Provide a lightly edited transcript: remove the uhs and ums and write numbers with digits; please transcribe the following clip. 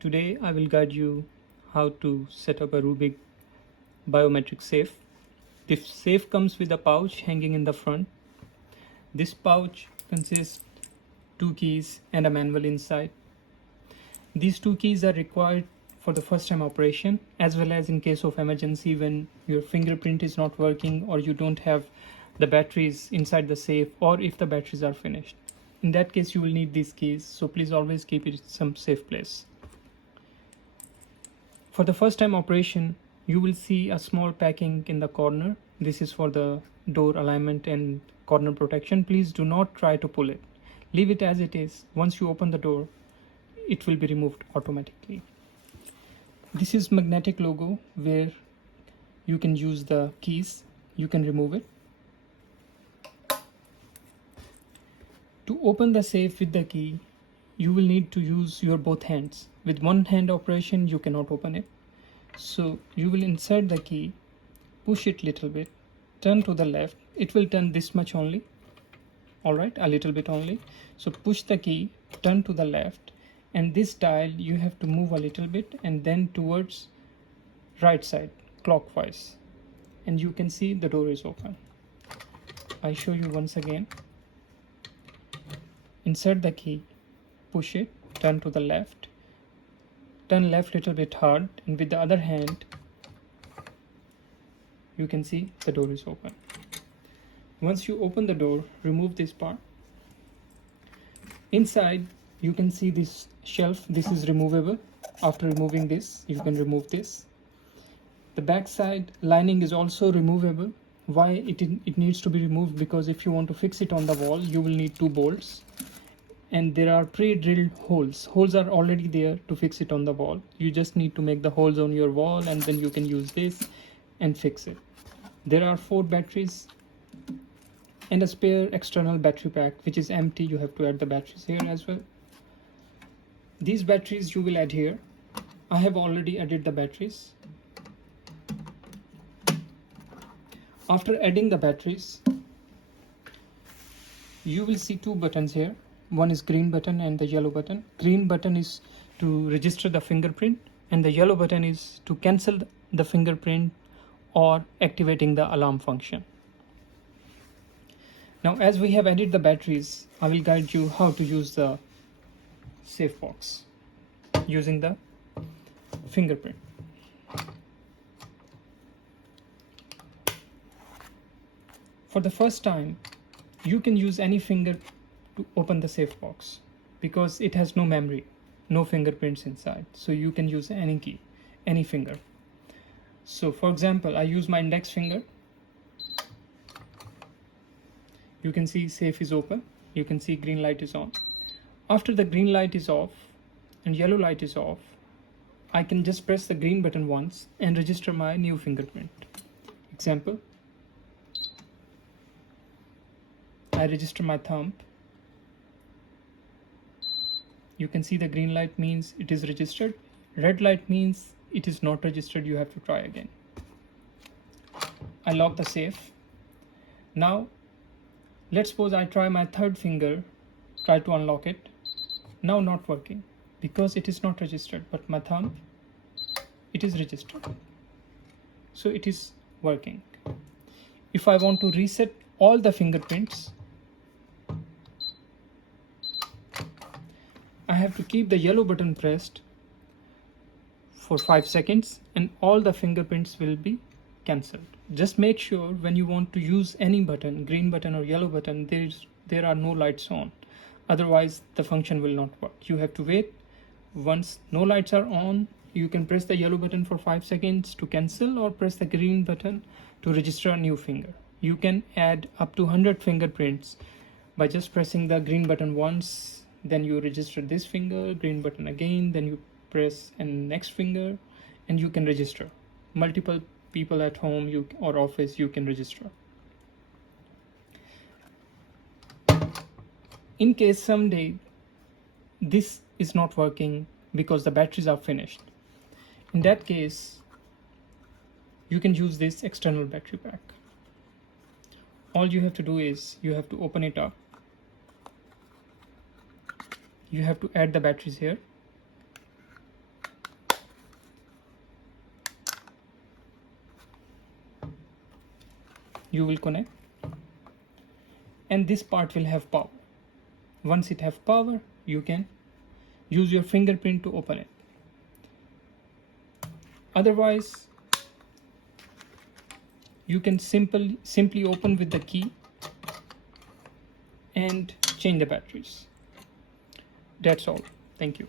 Today I will guide you how to set up a Rubik biometric safe. This safe comes with a pouch hanging in the front. This pouch consists 2 keys and a manual inside. These 2 keys are required for the first time operation as well as in case of emergency when your fingerprint is not working or you don't have the batteries inside the safe or if the batteries are finished. In that case you will need these keys, so please always keep it in some safe place. For the first time operation, you will see a small packing in the corner. This is for the door alignment and corner protection. Please do not try to pull it. Leave it as it is. Once you open the door, it will be removed automatically. This is magnetic logo where you can use the keys. You can remove it. To open the safe with the key, you will need to use your both hands. With one hand operation, you cannot open it. So you will insert the key, push it little bit, turn to the left. It will turn this much only. Alright, a little bit only. So push the key, turn to the left, and this dial you have to move a little bit and then towards right side, clockwise. And you can see the door is open. I show you once again. Insert the key, push it, turn to the left, turn left little bit hard, and with the other hand you can see the door is open. Once you open the door, remove this part. Inside you can see this shelf. This is removable. After removing this, you can remove this. The back side lining is also removable. Why it needs to be removed? Because if you want to fix it on the wall, you will need 2 bolts. And there are pre-drilled holes. Holes are already there to fix it on the wall. You just need to make the holes on your wall and then you can use this and fix it. There are 4 batteries and a spare external battery pack which is empty. You have to add the batteries here as well. These batteries you will add here. I have already added the batteries. After adding the batteries, you will see 2 buttons here. One is green button and the yellow button. Green button is to register the fingerprint and the yellow button is to cancel the fingerprint or activating the alarm function. Now as we have added the batteries, I will guide you how to use the safe box using the fingerprint. For the first time, you can use any finger to open the safe box because it has no memory, no fingerprints inside. So you can use any key, any finger. So for example, I use my index finger. You can see safe is open. You can see green light is on. After the green light is off and yellow light is off, I can just press the green button once and register my new fingerprint. Example, I register my thumb. You can see the green light means it is registered. Red light means it is not registered. You have to try again. I lock the safe. Now, let's suppose I try my third finger, try to unlock it. Now not working because it is not registered, but my thumb, it is registered. So it is working. If I want to reset all the fingerprints, I have to keep the yellow button pressed for 5 seconds and all the fingerprints will be cancelled. Just make sure when you want to use any button, green button or yellow button, there are no lights on. Otherwise the function will not work. You have to wait. Once no lights are on, you can press the yellow button for 5 seconds to cancel or press the green button to register a new finger. You can add up to 100 fingerprints by just pressing the green button once. Then you register this finger, green button again, then you press and next finger and you can register. Multiple people at home or office you can register. In case someday this is not working because the batteries are finished, in that case you can use this external battery pack. All you have to do is you have to open it up. You have to add the batteries here. you will connect, and this part will have power. Once it have power, you can use your fingerprint to open it. Otherwise, you can simply open with the key and change the batteries. That's all. Thank you.